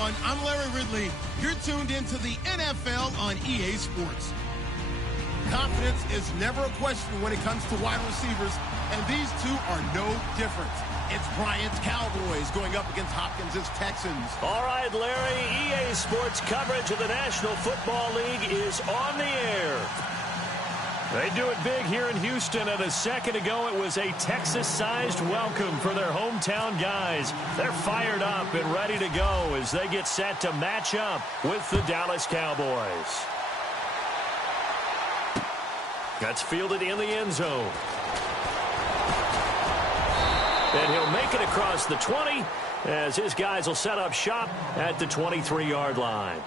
everyone. I'm Larry Ridley. You're tuned into the NFL on EA Sports. Confidence is never a question when it comes to wide receivers, and these two are no different. It's Bryant's Cowboys going up against Hopkins' Texans. All right, Larry, EA Sports coverage of the National Football League is on the air. They do it big here in Houston, and a second ago it was a Texas-sized welcome for their hometown guys. They're fired up and ready to go as they get set to match up with the Dallas Cowboys. That's fielded in the end zone. And he'll make it across the 20 as his guys will set up shop at the 23-yard line.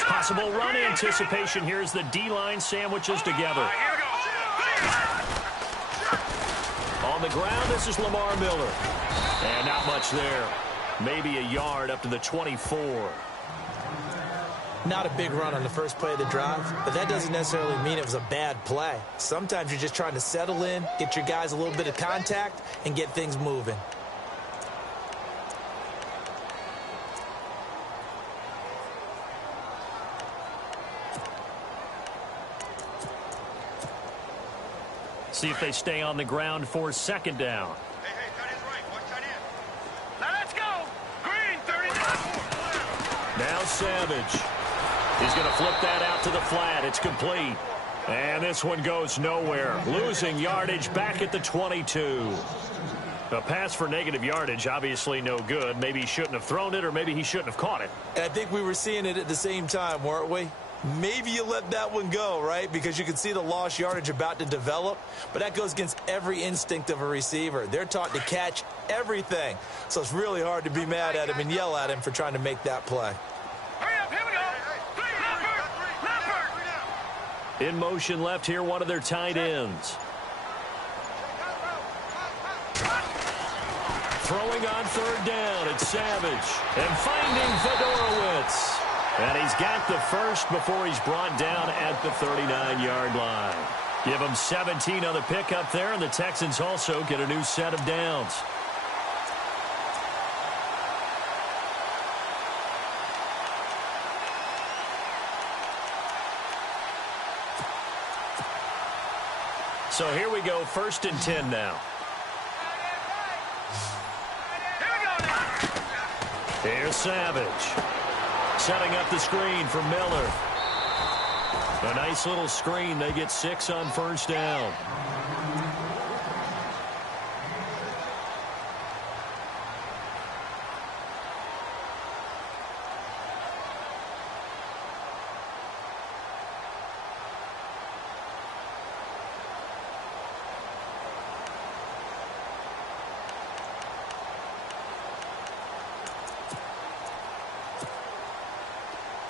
Possible run anticipation. Here's the D-line sandwiches together. On the ground, this is Lamar Miller. And not much there. Maybe a yard up to the 24. Not a big run on the first play of the drive, but that doesn't necessarily mean it was a bad play. Sometimes you're just trying to settle in, get your guys a little bit of contact, and get things moving. See if they stay on the ground for second down. Hey, tight end's right. Watch tight end. Now let's go. Green, 39. Now Savage. He's going to flip that out to the flat. It's complete. And this one goes nowhere. Losing yardage back at the 22. A pass for negative yardage, obviously no good. Maybe he shouldn't have thrown it, or maybe he shouldn't have caught it. I think we were seeing it at the same time, weren't we? Maybe you let that one go, right? Because you can see the lost yardage about to develop. But that goes against every instinct of a receiver. They're taught to catch everything. So it's really hard to be mad at him and yell at him for trying to make that play. Hurry up, here we go. In motion left here, one of their tight ends. Throwing on third down, it's Savage. And finding Fedorowicz. And he's got the first before he's brought down at the 39-yard line. Give him 17 on the pickup there, and the Texans also get a new set of downs. So here we go, 1st and 10 now. Here's Savage. Setting up the screen for Miller. A nice little screen. They get 6 on first down.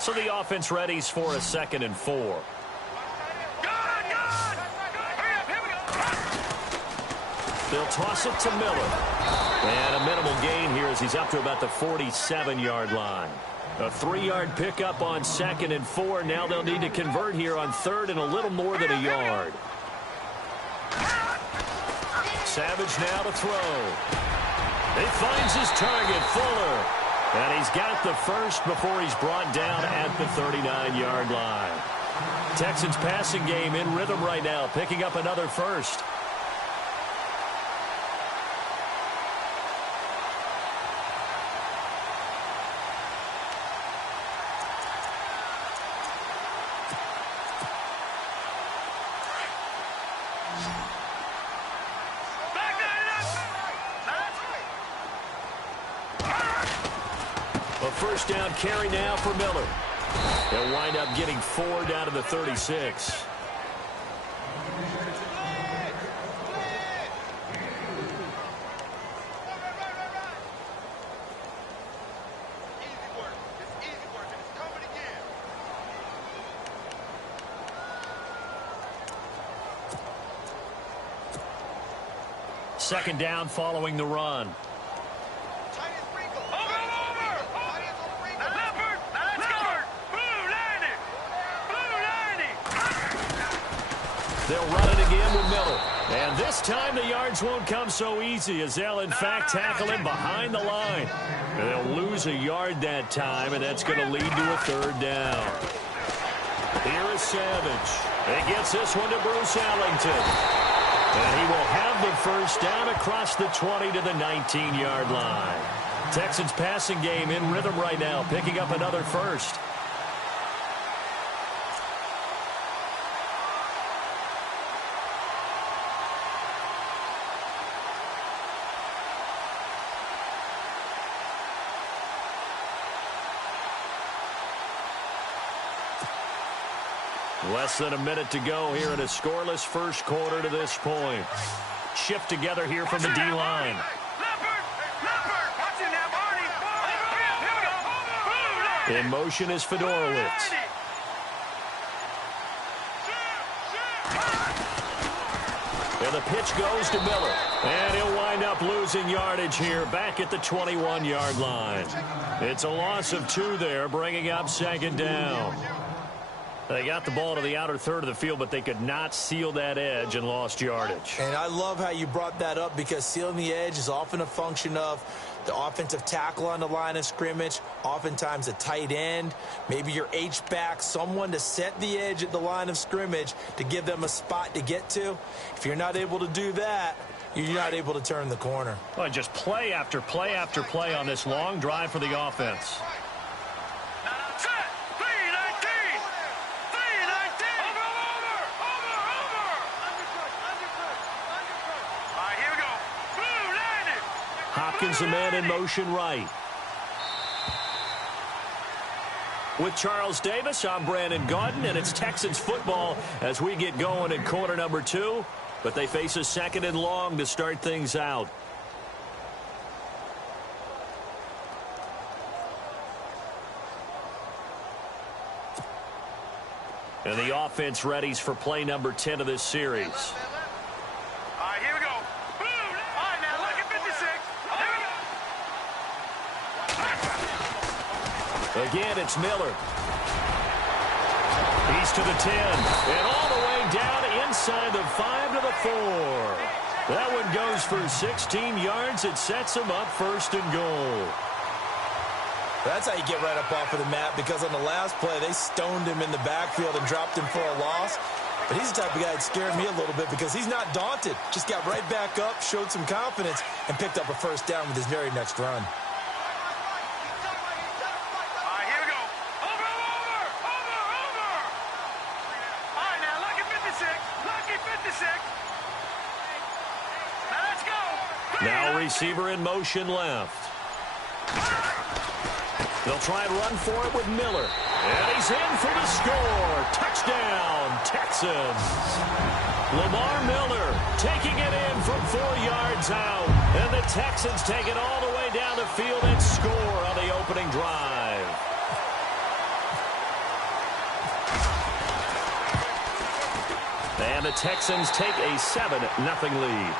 So the offense readies for a 2nd and 4. They'll toss it to Miller. And a minimal gain here as he's up to about the 47-yard line. A 3-yard pickup on 2nd and 4. Now they'll need to convert here on 3rd and a little more than a yard. Savage now to throw. He finds his target, Fuller. And he's got the first before he's brought down at the 39-yard line. Texans passing game in rhythm right now, picking up another first. A first down carry now for Miller. They'll wind up getting 4 down to the 36. second down following the run. They'll run it again with Miller. And this time the yards won't come so easy as they'll, in fact, tackle him behind the line. And they'll lose a yard that time, and that's going to lead to a third down. Here is Savage. He gets this one to Bruce Ellington. And he will have the first down across the 20 to the 19-yard line. Texans passing game in rhythm right now, picking up another first. Less than a minute to go here in a scoreless first quarter to this point. Shift together here from the D-line. In motion is Fedorowicz. And the pitch goes to Miller. And he'll wind up losing yardage here back at the 21-yard line. It's a loss of 2 there, bringing up second down. They got the ball to the outer third of the field, but they could not seal that edge and lost yardage. And I love how you brought that up because sealing the edge is often a function of the offensive tackle on the line of scrimmage, oftentimes a tight end, maybe your H-back, someone to set the edge at the line of scrimmage to give them a spot to get to. If you're not able to do that, you're not able to turn the corner. Well, just play after play after play on this long drive for the offense. Hopkins, a man in motion right. With Charles Davis, I'm Brandon Gaudin, and it's Texans football as we get going in quarter number 2. But they face a second and long to start things out. And the offense readies for play number 10 of this series. Again, it's Miller. He's to the 10. And all the way down inside the 5 to the 4. That one goes for 16 yards. It sets him up first and goal. That's how you get right up off of the mat, because on the last play, they stoned him in the backfield and dropped him for a loss. But he's the type of guy that scared me a little bit because he's not daunted. Just got right back up, showed some confidence, and picked up a first down with his very next run. Now receiver in motion left. They'll try and run for it with Miller. And he's in for the score. Touchdown, Texans. Lamar Miller taking it in from 4 yards out. And the Texans take it all the way down the field and score on the opening drive. And the Texans take a 7-0 lead.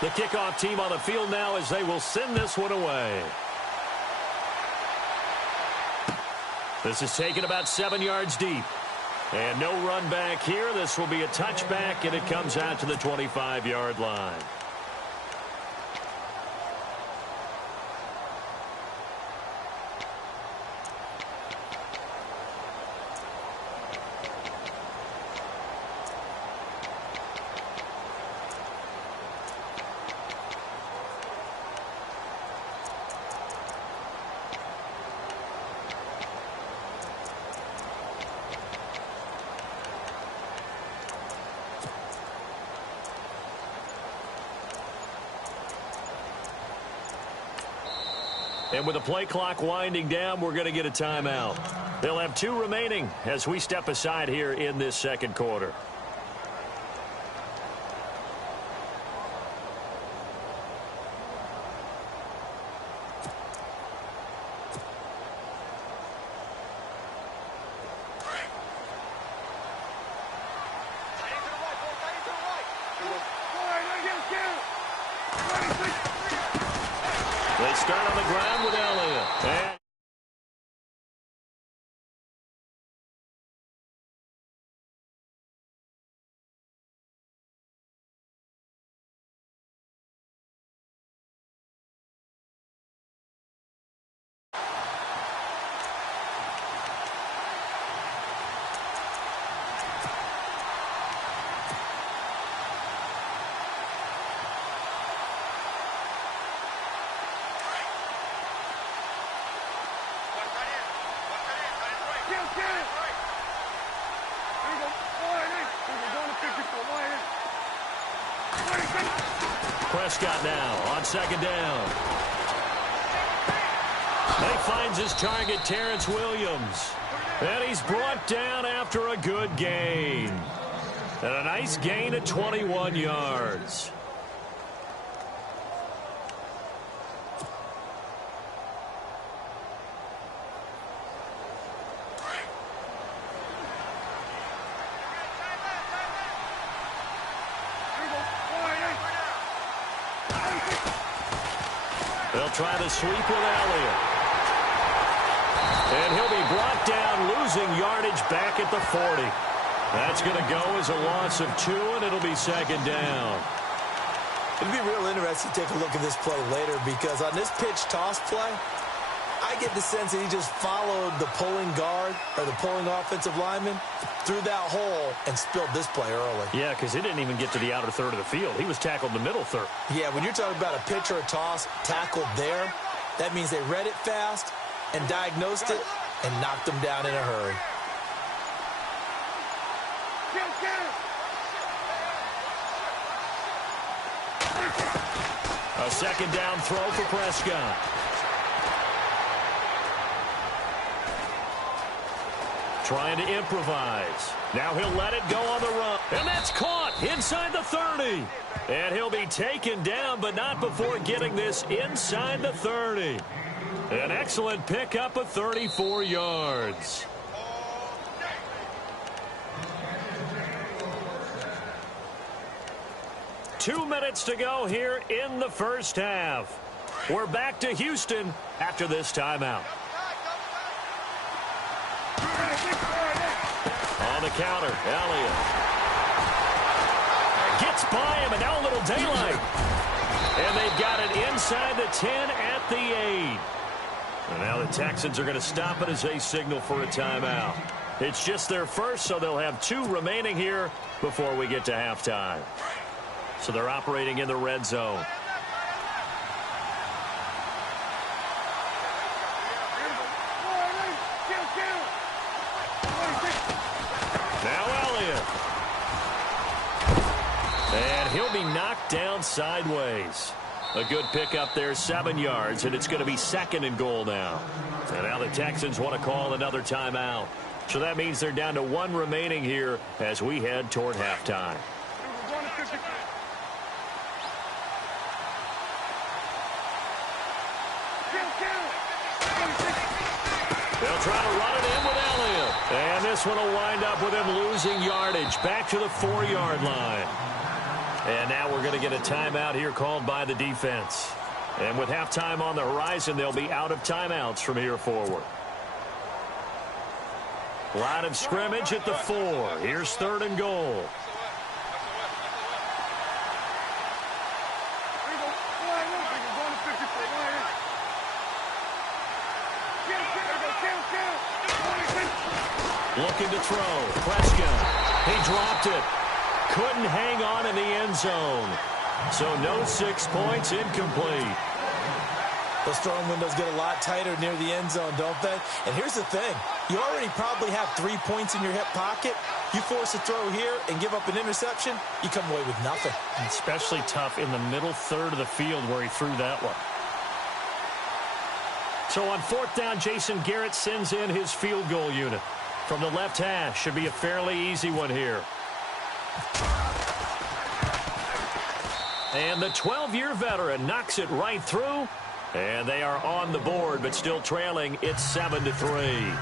The kickoff team on the field now as they will send this one away. This is taken about 7 yards deep. And no run back here. This will be a touchback, and it comes out to the 25-yard line. And with the play clock winding down, we're going to get a timeout. They'll have 2 remaining as we step aside here in this second quarter. start on the ground with Elliott. And Prescott now on second down. He finds his target, Terrence Williams. And he's brought down after a good gain. And a nice gain of 21 yards. They'll try to sweep with Elliott. And he'll be brought down, losing yardage back at the 40. That's going to go as a loss of 2, and it'll be second down. It'll be real interesting to take a look at this play later, because on this pitch toss play, I get the sense that he just followed the pulling guard or the pulling offensive lineman through that hole and spilled this play early. Yeah, because he didn't even get to the outer third of the field. He was tackled in the middle third. Yeah, when you're talking about a pitch or a toss tackled there, that means they read it fast and diagnosed it and knocked him down in a hurry. A second down throw for Prescott. Trying to improvise. Now he'll let it go on the run. And that's caught inside the 30. And he'll be taken down, but not before getting this inside the 30. An excellent pickup of 34 yards. Two minutes to go here in the first half. We're back to Houston after this timeout. On the counter, Elliott. Gets by him, and now a little daylight. And they've got it inside the 10 at the 8. And now the Texans are going to stop it as they signal for a timeout. It's just their first, so they'll have 2 remaining here before we get to halftime. So they're operating in the red zone. Now Elliott. And he'll be knocked down sideways. A good pickup there, 7 yards, and it's going to be second and goal now. And now the Texans want to call another timeout. So that means they're down to 1 remaining here as we head toward halftime. They'll try to run it in with Elliott. And this one will wind up with him losing yardage back to the 4-yard line. And now we're going to get a timeout here called by the defense. And with halftime on the horizon, they'll be out of timeouts from here forward. Line of scrimmage at the 4. Here's third and goal. Looking to throw. Prescott. He dropped it. Couldn't hang on in the end zone. So no 6 points, incomplete. Those throwing windows get a lot tighter near the end zone, don't they? And here's the thing. You already probably have 3 points in your hip pocket. You force a throw here and give up an interception, you come away with nothing. And especially tough in the middle third of the field where he threw that one. So on 4th down, Jason Garrett sends in his field goal unit. From the left hash, should be a fairly easy one here. And the 12-year veteran knocks it right through. And they are on the board, but still trailing. It's 7-3.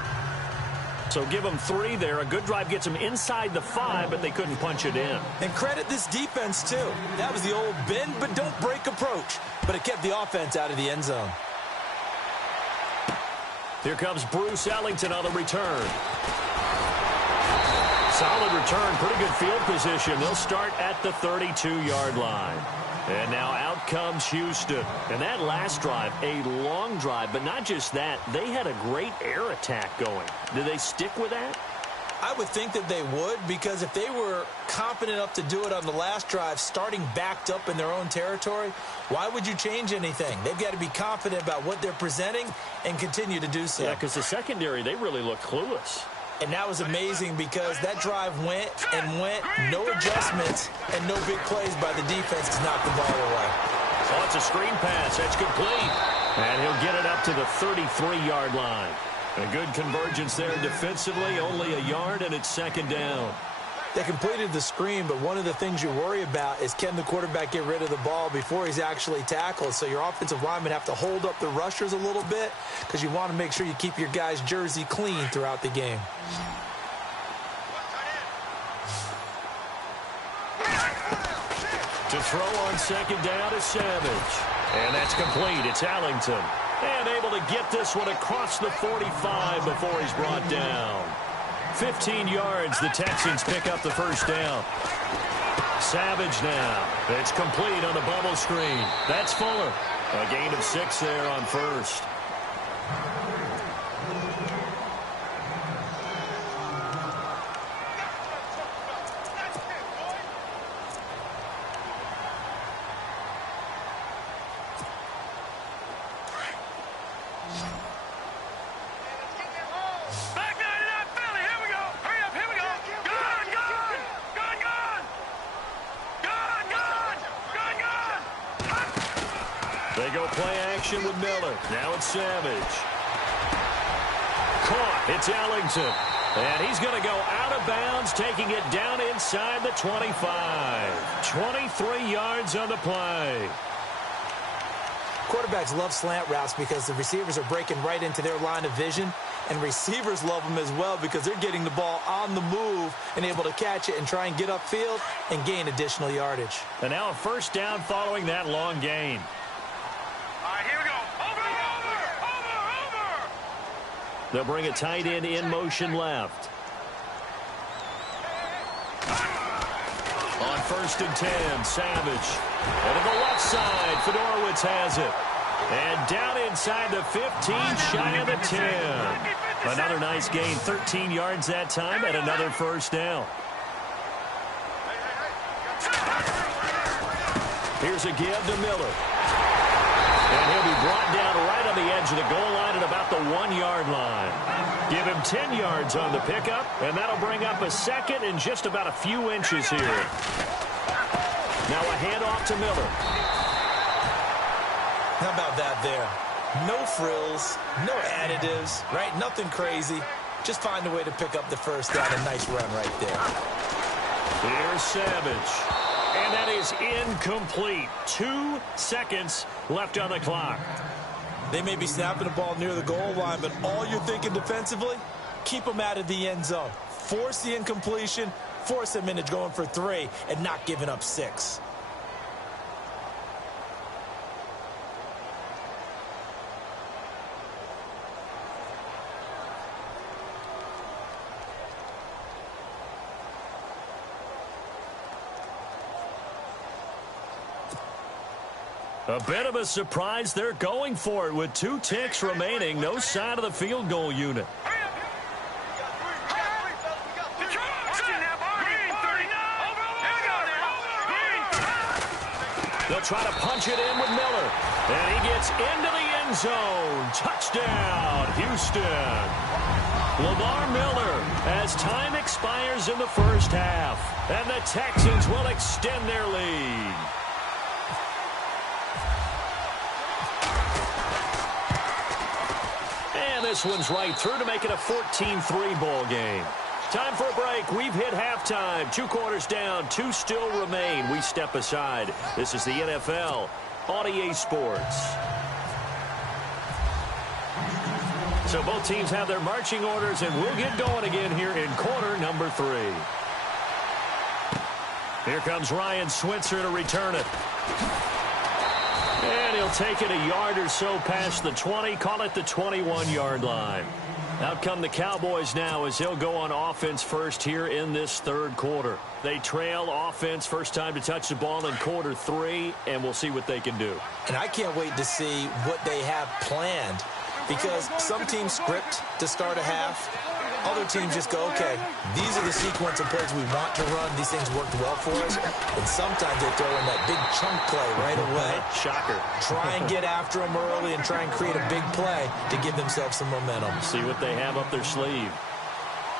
So give them 3 there. A good drive gets them inside the 5, but they couldn't punch it in. And credit this defense, too. That was the old bend but don't break approach. But it kept the offense out of the end zone. Here comes Bruce Ellington on the return. Solid return, pretty good field position. They'll start at the 32-yard line. And now out comes Houston. And that last drive, a long drive, but not just that. They had a great air attack going. Do they stick with that? I would think that they would, because if they were confident enough to do it on the last drive, starting backed up in their own territory, why would you change anything? They've got to be confident about what they're presenting and continue to do so. Yeah, because the secondary, they really look clueless. And that was amazing because that drive went and went, no adjustments, and no big plays by the defense to knock the ball away. Oh, it's a screen pass. That's complete. And he'll get it up to the 33-yard line. A good convergence there defensively, only a yard, and it's second down. They completed the screen, but one of the things you worry about is can the quarterback get rid of the ball before he's actually tackled? So your offensive linemen have to hold up the rushers a little bit because you want to make sure you keep your guy's jersey clean throughout the game. To throw on second down is Savage. And that's complete. It's Ellington. And able to get this one across the 45 before he's brought down. 15 yards, the Texans pick up the first down. Savage now. It's complete on the bubble screen. That's Fuller. A gain of 6 there on first. They go play action with Miller. Now it's Savage. Caught. It's Ellington. And he's going to go out of bounds, taking it down inside the 25. 23 yards on the play. Quarterbacks love slant routes because the receivers are breaking right into their line of vision. And receivers love them as well because they're getting the ball on the move and able to catch it and try and get upfield and gain additional yardage. And now a first down following that long gain. Here we go. Over. They'll bring a tight end in motion left. On 1st and 10, Savage. And to the left side, Fedorowicz has it. And down inside the 15, shy of the 10. Another nice gain, 13 yards that time, and another first down. Here's a give to Miller. And he'll be brought down right on the edge of the goal line at about the 1-yard line. Give him 10 yards on the pickup, and that'll bring up a second and just about a few inches here. Now a handoff to Miller. How about that there? No frills, no additives, right? Nothing crazy. Just find a way to pick up the first down. A nice run right there. Here's Savage. And that is incomplete. 2 seconds left on the clock. They may be snapping the ball near the goal line, but all you're thinking defensively, keep them out of the end zone. Force the incompletion, force them into going for 3, and not giving up 6. A bit of a surprise. They're going for it with 2 ticks remaining. No sign of the field goal unit. They'll try to punch it in with Miller. And he gets into the end zone. Touchdown, Houston. Lamar Miller as time expires in the first half. And the Texans will extend their lead. This one's right through to make it a 14-3 ball game. Time for a break. We've hit halftime. 2 quarters down. 2 still remain. We step aside. This is the NFL on EA Sports. So both teams have their marching orders, and we'll get going again here in quarter number 3. Here comes Ryan Switzer to return it. And he'll take it a yard or so past the 20, call it the 21-yard line. Out come the Cowboys now as he'll go on offense first here in this third quarter. They trail offense first time to touch the ball in quarter 3, and we'll see what they can do. And I can't wait to see what they have planned, because some teams script to start a half. Other teams just go, okay, these are the sequence of plays we want to run. These things worked well for us. And sometimes they throw in that big chunk play right away. Shocker. Try and get after them early and try and create a big play to give themselves some momentum. See what they have up their sleeve.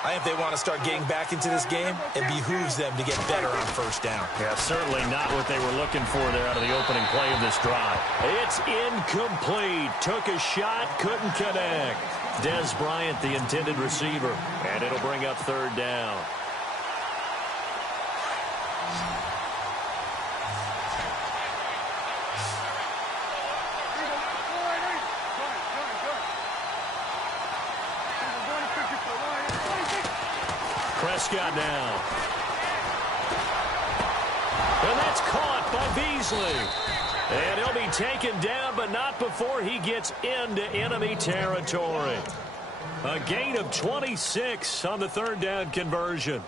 I think if they want to start getting back into this game, it behooves them to get better on first down. Yeah, certainly not what they were looking for there out of the opening play of this drive. It's incomplete. Took a shot, couldn't connect. Dez Bryant, the intended receiver, and it'll bring up third down. Prescott now. And that's caught by Beasley. And he'll be taken down, but not before he gets into enemy territory. A gain of 26 on the third down conversion.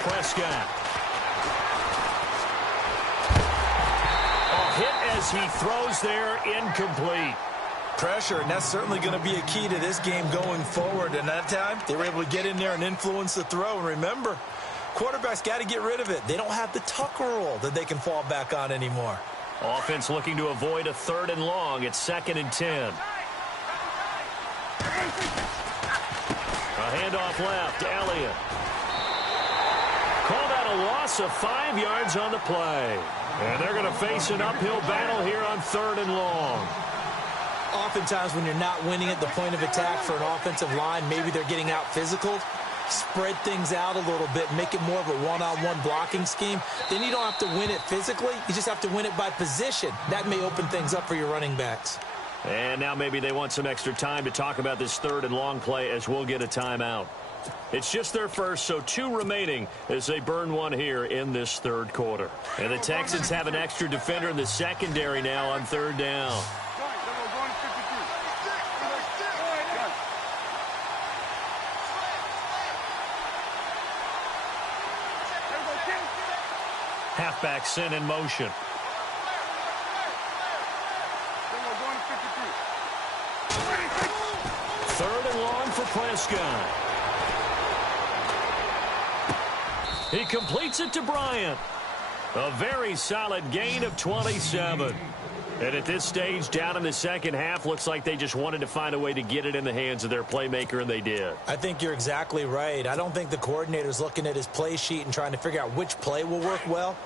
Prescott. A hit as he throws there, incomplete. Pressure, and that's certainly going to be a key to this game going forward. And that time, they were able to get in there and influence the throw. And remember, quarterbacks got to get rid of it. They don't have the Tucker rule that they can fall back on anymore. Offense looking to avoid a 3rd and long. It's 2nd and 10. A handoff left, Elliott. Called out a loss of 5 yards on the play. And they're going to face an uphill battle here on 3rd and long. Oftentimes when you're not winning at the point of attack for an offensive line, maybe they're getting out physical. Spread things out a little bit, make it more of a one-on-one blocking scheme. Then you don't have to win it physically. You just have to win it by position. That may open things up for your running backs. And now maybe they want some extra time to talk about this 3rd and long play as we'll get a timeout. It's just their first, so 2 remaining as they burn one here in this 3rd quarter. And the Texans have an extra defender in the secondary now on 3rd down. Halfback sent in motion. Third and long for Prescott. He completes it to Bryant. A very solid gain of 27. And at this stage, down in the second half, looks like they just wanted to find a way to get it in the hands of their playmaker, and they did. I think you're exactly right. I don't think the coordinator's looking at his play sheet and trying to figure out which play will work well.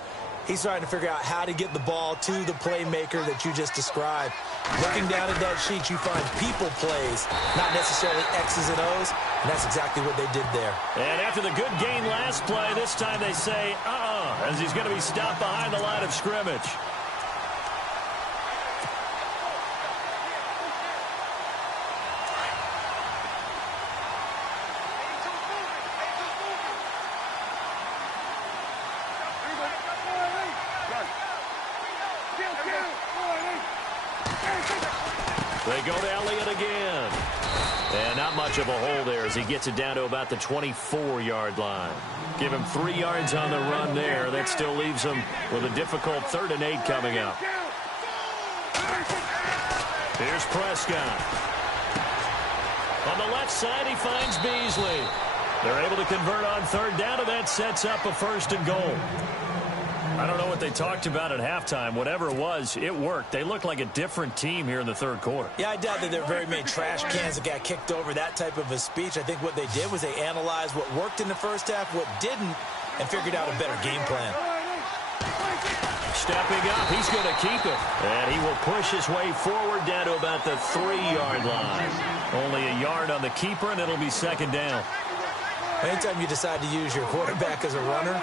He's trying to figure out how to get the ball to the playmaker that you just described. Looking down at that sheet, you find people plays, not necessarily X's and O's, and that's exactly what they did there. And after the good gain last play, this time they say, as he's going to be stopped behind the line of scrimmage. They go to Elliott again. And not much of a hole there as he gets it down to about the 24-yard line. Give him 3 yards on the run there. That still leaves him with a difficult 3rd and 8 coming up. Here's Prescott. On the left side, he finds Beasley. They're able to convert on 3rd down, and that sets up a 1st and goal. I don't know what they talked about at halftime. Whatever it was, it worked. They looked like a different team here in the 3rd quarter. Yeah, I doubt that there are very many trash cans that got kicked over, that type of a speech. I think what they did was they analyzed what worked in the first half, what didn't, and figured out a better game plan. Stepping up, he's going to keep it. And he will push his way forward down to about the 3-yard line. Only a yard on the keeper, and it'll be second down. Anytime you decide to use your quarterback as a runner,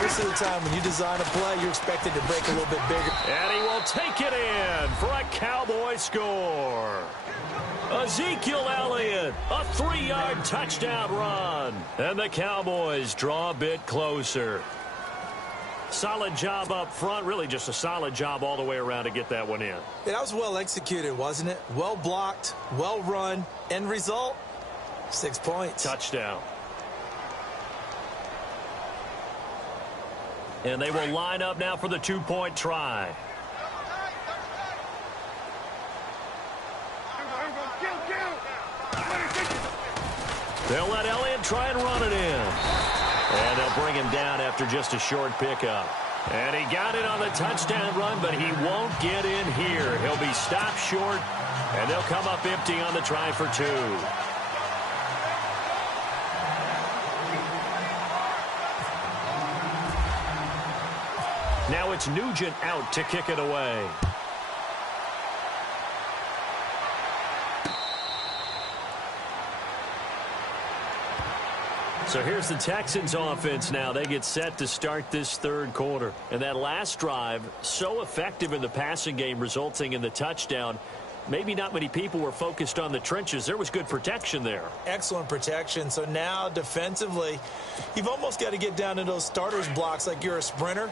most of the time when you design a play, you're expected to break a little bit bigger. And he will take it in for a Cowboy score. Ezekiel Elliott, a 3-yard touchdown run. And the Cowboys draw a bit closer. Solid job up front, really just a solid job all the way around to get that one in. Yeah, that was well executed, wasn't it? Well blocked, well run. End result, 6 points. Touchdown. And they will line up now for the 2-point try. They'll let Elliott try and run it in. And they'll bring him down after just a short pickup. And he got it on the touchdown run, but he won't get in here. He'll be stopped short, and they'll come up empty on the try for 2. Now it's Nugent out to kick it away. So here's the Texans offense now. They get set to start this third quarter. And that last drive, so effective in the passing game, resulting in the touchdown. Maybe not many people were focused on the trenches. There was good protection there. Excellent protection. So now defensively, you've almost got to get down to those starters blocks like you're a sprinter.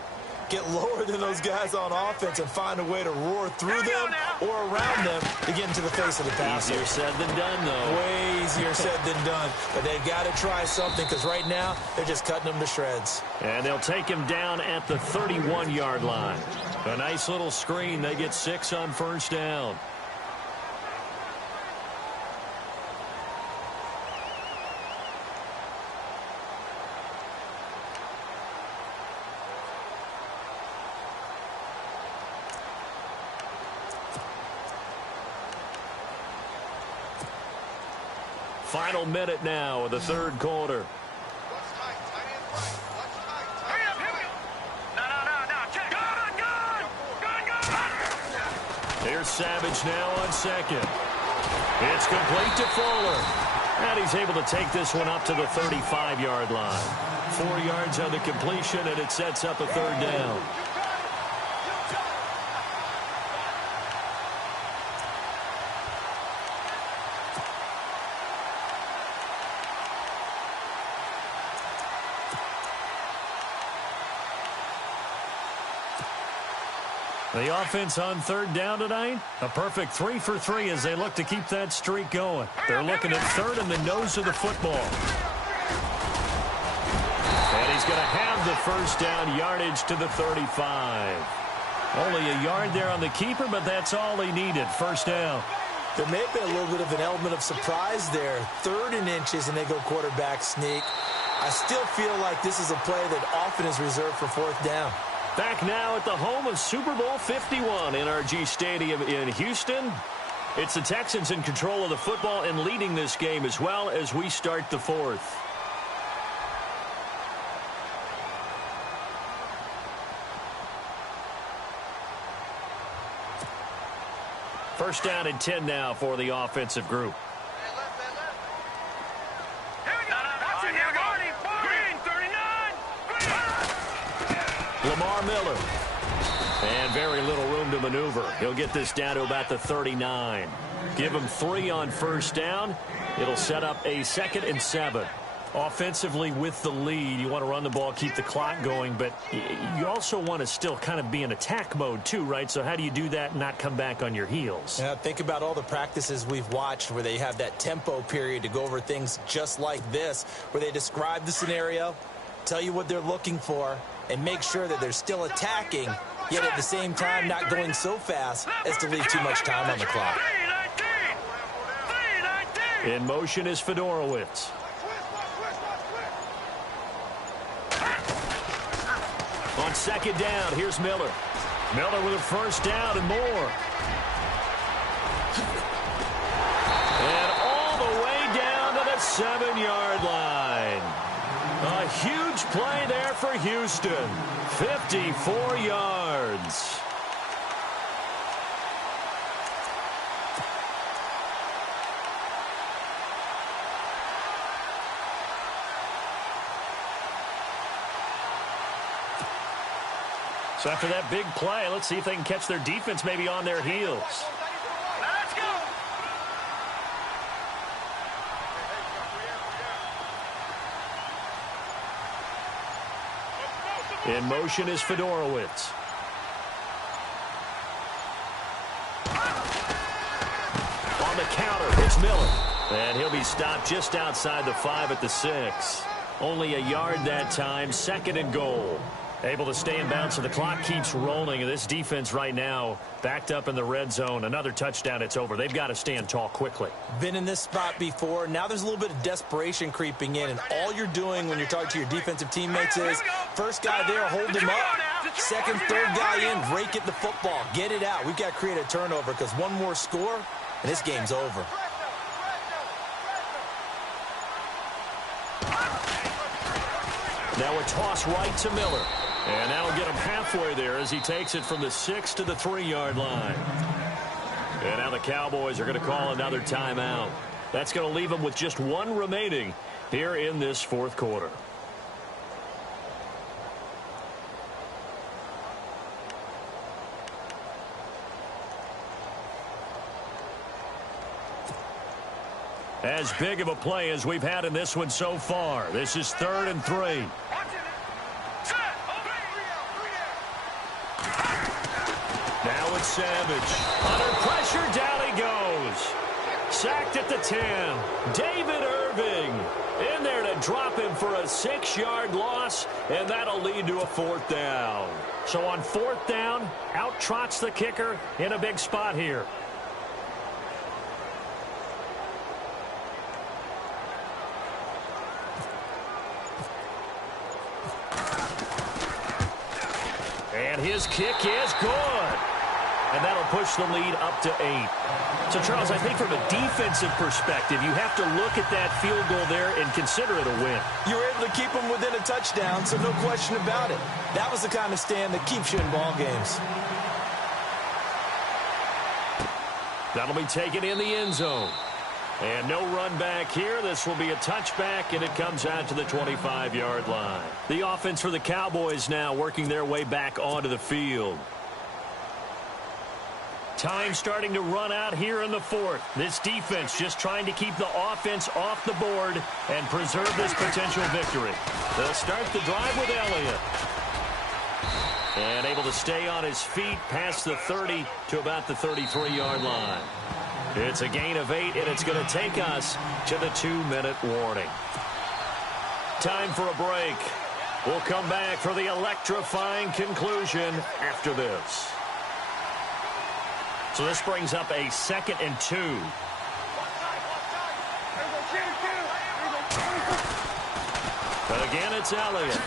Get lower than those guys on offense and find a way to roar through them or around them to get into the face of the passer. Easier said than done, though. Way easier said than done. But they've got to try something because right now they're just cutting them to shreds. And they'll take him down at the 31-yard line. A nice little screen. They get 6 on first down. Final minute now of the third quarter. Here's Savage now on second. It's complete to Fuller. And he's able to take this one up to the 35-yard line. 4 yards on the completion, and it sets up a third down. The offense on third down tonight, a perfect 3 for 3 as they look to keep that streak going. They're looking at third in the nose of the football. And he's going to have the first down, yardage to the 35. Only a yard there on the keeper, but that's all he needed. First down. There may have been a little bit of an element of surprise there. 3rd and inches, and they go quarterback sneak. I still feel like this is a play that often is reserved for 4th down. Back now at the home of Super Bowl 51, NRG Stadium in Houston. It's the Texans in control of the football and leading this game as well as we start the 4th. First down and 10 now for the offensive group. Lamar Miller. And very little room to maneuver. He'll get this down to about the 39. Give him 3 on first down. It'll set up a 2nd and 7. Offensively with the lead, you want to run the ball, keep the clock going, but you also want to still kind of be in attack mode too, right? So how do you do that and not come back on your heels? Yeah, think about all the practices we've watched where they have that tempo period to go over things just like this, where they describe the scenario, tell you what they're looking for, and make sure that they're still attacking, yet at the same time not going so fast as to leave too much time on the clock. In motion is Fedorowicz. On second down, here's Miller. Miller with a first down and more. And all the way down to the 7-yard line. A huge play there for Houston. 54 yards. So after that big play, let's see if they can catch their defense maybe on their heels. Let's go. In motion is Fedorowicz. On the counter, it's Miller. And he'll be stopped just outside the 5 at the 6. Only a yard that time, 2nd and goal. Able to stay in bounds, so the clock keeps rolling. And this defense right now backed up in the red zone. Another touchdown, it's over. They've got to stand tall quickly. Been in this spot before. Now there's a little bit of desperation creeping in. And all you're doing when you're talking to your defensive teammates is first guy there, hold him up. Second, third guy in, rake it the football. Get it out. We've got to create a turnover because one more score, and this game's over. Now a toss right to Miller. And that'll get him halfway there as he takes it from the 6 to the 3-yard line. And now the Cowboys are going to call another timeout. That's going to leave them with just 1 remaining here in this 4th quarter. As big of a play as we've had in this one so far. This is 3rd and 3. Now it's Savage. Under pressure, down he goes. Sacked at the 10. David Irving in there to drop him for a 6-yard loss, and that'll lead to a 4th down. So on 4th down, out trots the kicker in a big spot here. And his kick is good. And that'll push the lead up to 8. So, Charles, I think from a defensive perspective, you have to look at that field goal there and consider it a win. You were able to keep them within a touchdown, so no question about it. That was the kind of stand that keeps you in ball games. That'll be taken in the end zone. And no run back here. This will be a touchback, and it comes out to the 25-yard line. The offense for the Cowboys now working their way back onto the field. Time starting to run out here in the 4th. This defense just trying to keep the offense off the board and preserve this potential victory. They'll start the drive with Elliott. And able to stay on his feet past the 30 to about the 33-yard line. It's a gain of 8, and it's going to take us to the 2-minute warning. Time for a break. We'll come back for the electrifying conclusion after this. So this brings up a 2nd and 2. But again, it's Elliott.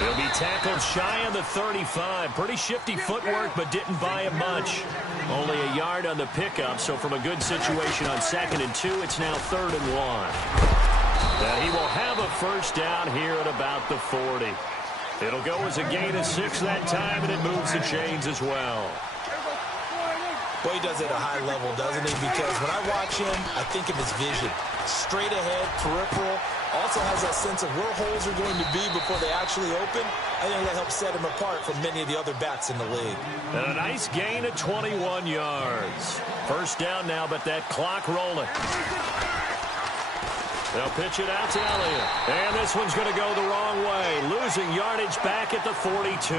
He'll be tackled shy of the 35. Pretty shifty footwork, but didn't buy him much. Only a yard on the pickup, so from a good situation on 2nd and 2, it's now 3rd and 1. And he will have a first down here at about the 40. It'll go as a gain of 6 that time, and it moves the chains as well. Well, he does it at a high level, doesn't he? Because when I watch him, I think of his vision. Straight ahead, peripheral. Also has that sense of where holes are going to be before they actually open. I think that helps set him apart from many of the other backs in the league. And a nice gain of 21 yards. First down now, but that clock rolling. They'll pitch it out to Elliott. And this one's going to go the wrong way. Losing yardage back at the 42.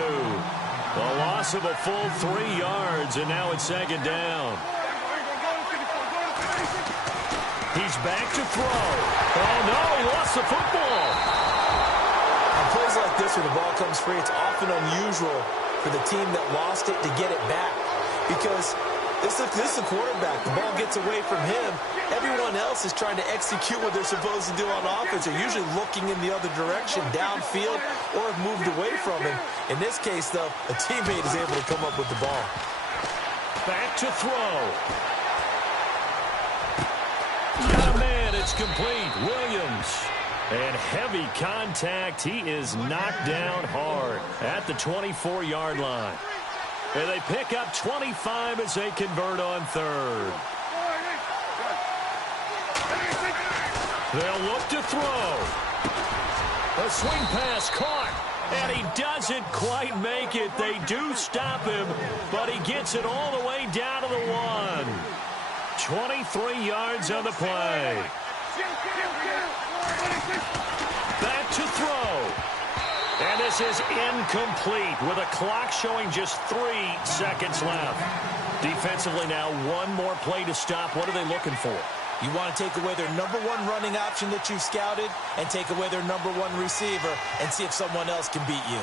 A loss of a full 3 yards, and now it's 2nd down. He's back to throw. Oh, no, he lost the football. On plays like this where the ball comes free, it's often unusual for the team that lost it to get it back. Because this is a quarterback. The ball gets away from him. Everyone else is trying to execute what they're supposed to do on offense. They're usually looking in the other direction, downfield, or have moved away from him. In this case, though, a teammate is able to come up with the ball. Back to throw. Got a man. It's complete. Williams. And heavy contact. He is knocked down hard at the 24-yard line. And they pick up 25 as they convert on third. They'll look to throw. A swing pass caught. And he doesn't quite make it. They do stop him, but he gets it all the way down to the 1. 23 yards on the play. Back to throw. And this is incomplete with a clock showing just 3 seconds left. Defensively now, one more play to stop. What are they looking for? You want to take away their number 1 running option that you've scouted and take away their number 1 receiver and see if someone else can beat you.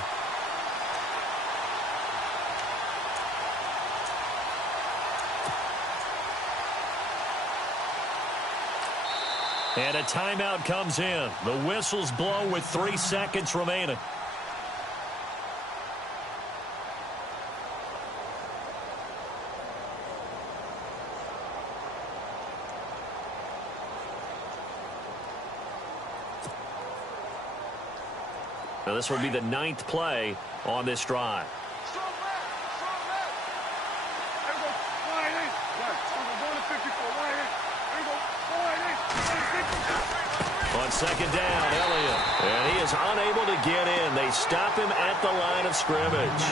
And a timeout comes in. The whistles blow with 3 seconds remaining. Now this will be the 9th play on this drive. On second down, Elliott. And he is unable to get in. They stop him at the line of scrimmage.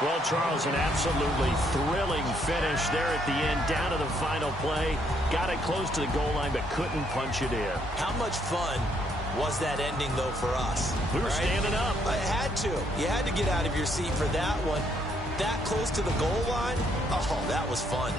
Well, Charles, an absolutely thrilling finish there at the end, down to the final play. Got it close to the goal line, but couldn't punch it in. How much fun was that ending, though, for us? We were standing up. I had to. You had to get out of your seat for that one. That close to the goal line? Oh, that was fun.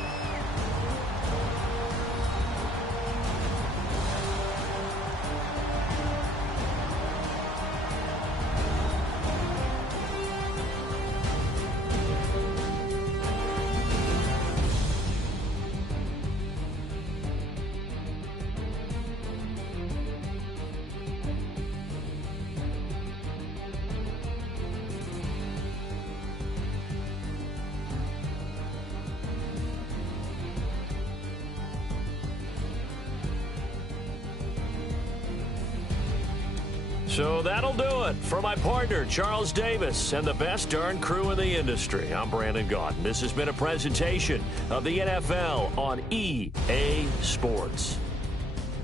So that'll do it for my partner, Charles Davis, and the best darn crew in the industry. I'm Brandon Gaudin. This has been a presentation of the NFL on EA Sports.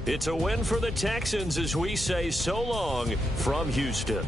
It's a win for the Texans as we say so long from Houston.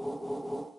Oh,